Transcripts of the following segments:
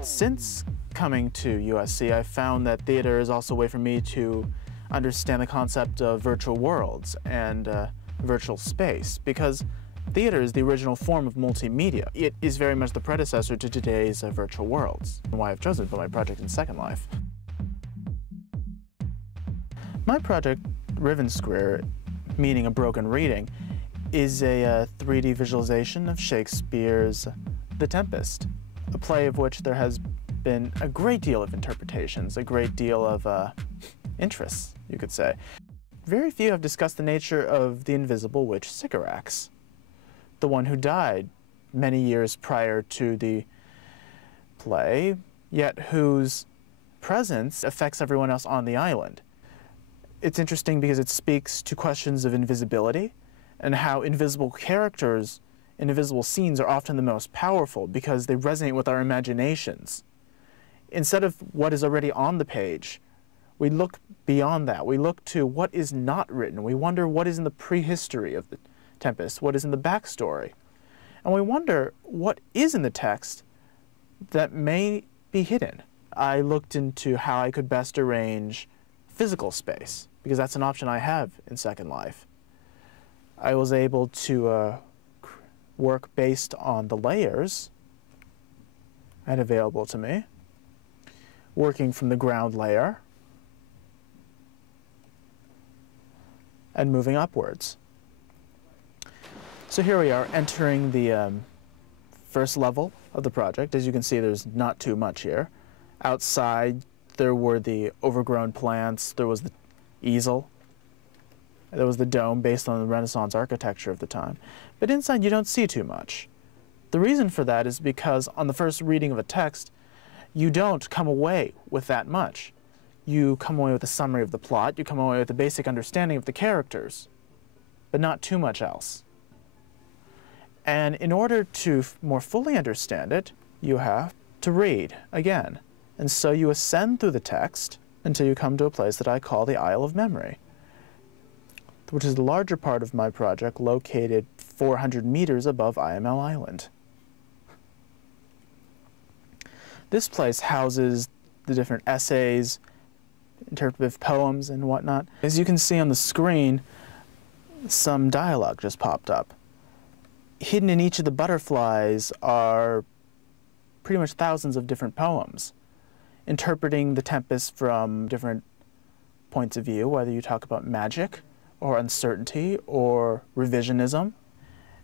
Since coming to USC, I've found that theater is also a way for me to understand the concept of virtual worlds and virtual space, because theater is the original form of multimedia. It is very much the predecessor to today's virtual worlds, and why I've chosen to put my project in Second Life. My project, Rivenscryr, meaning a broken reading, is a 3D visualization of Shakespeare's The Tempest, a play of which there has been a great deal of interpretations, a great deal of interests, you could say. Very few have discussed the nature of the invisible witch Sycorax, the one who died many years prior to the play, yet whose presence affects everyone else on the island. It's interesting because it speaks to questions of invisibility and how invisible characters in invisible scenes are often the most powerful because they resonate with our imaginations. Instead of what is already on the page, we look beyond that. We look to what is not written. We wonder what is in the prehistory of the Tempest, what is in the backstory. And we wonder what is in the text that may be hidden. I looked into how I could best arrange physical space, because that's an option I have in Second Life. I was able to work based on the layers I had available to me, working from the ground layer and moving upwards. So here we are entering the first level of the project. As you can see, there's not too much here. Outside, there were the overgrown plants, there was the easel, there was the dome based on the Renaissance architecture of the time. But inside, you don't see too much. The reason for that is because on the first reading of a text, you don't come away with that much. You come away with a summary of the plot, you come away with a basic understanding of the characters, but not too much else. And in order to more fully understand it, you have to read again. And so you ascend through the text until you come to a place that I call the Isle of Memory, which is the larger part of my project, located 400 meters above IML Island. This place houses the different essays, interpretive poems, and whatnot. As you can see on the screen, some dialogue just popped up. Hidden in each of the butterflies are pretty much thousands of different poems, interpreting the Tempest from different points of view, whether you talk about magic, or uncertainty, or revisionism.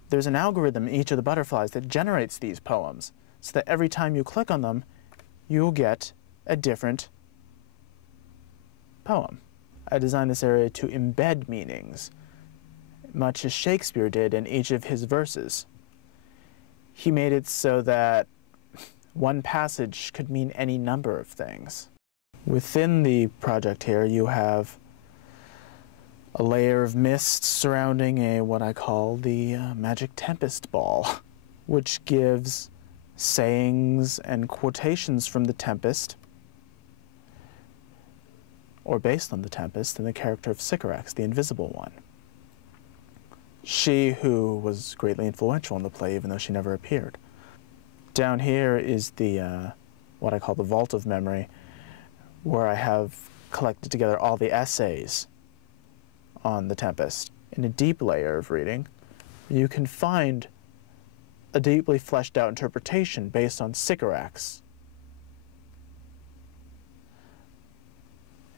There's an algorithm in each of the butterflies that generates these poems, so that every time you click on them, you'll get a different poem. I designed this area to embed meanings, much as Shakespeare did in each of his verses. He made it so that one passage could mean any number of things. Within the project here, you have a layer of mist surrounding what I call the magic Tempest ball, which gives sayings and quotations from the Tempest, or based on the Tempest, in the character of Sycorax, the invisible one. She who was greatly influential in the play, even though she never appeared. Down here is the, what I call the Vault of Memory, where I have collected together all the essays on the Tempest. In a deep layer of reading, you can find a deeply fleshed out interpretation based on Sycorax,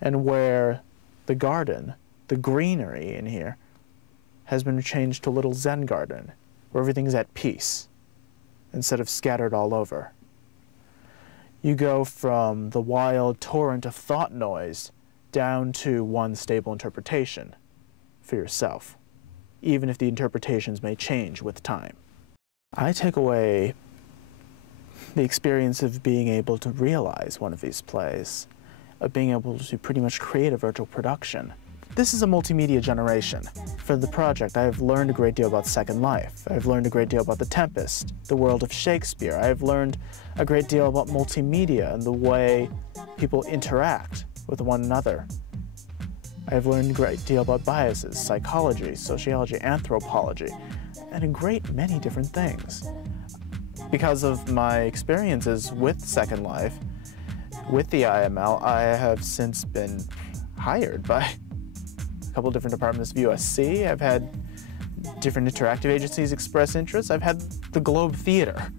and where the garden, the greenery in here, has been changed to a little Zen garden, where everything is at peace, instead of scattered all over. You go from the wild torrent of thought noise down to one stable interpretation for yourself, even if the interpretations may change with time. I take away the experience of being able to realize one of these plays, of being able to pretty much create a virtual production. This is a multimedia generation. For the project, I have learned a great deal about Second Life. I've learned a great deal about the Tempest, the world of Shakespeare. I have learned a great deal about multimedia and the way people interact with one another. I have learned a great deal about biases, psychology, sociology, anthropology, and a great many different things. Because of my experiences with Second Life, with the IML, I have since been hired by a couple different departments of USC. I've had different interactive agencies express interest. I've had the Globe Theatre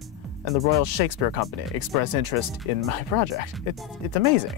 and the Royal Shakespeare Company express interest in my project. It's amazing.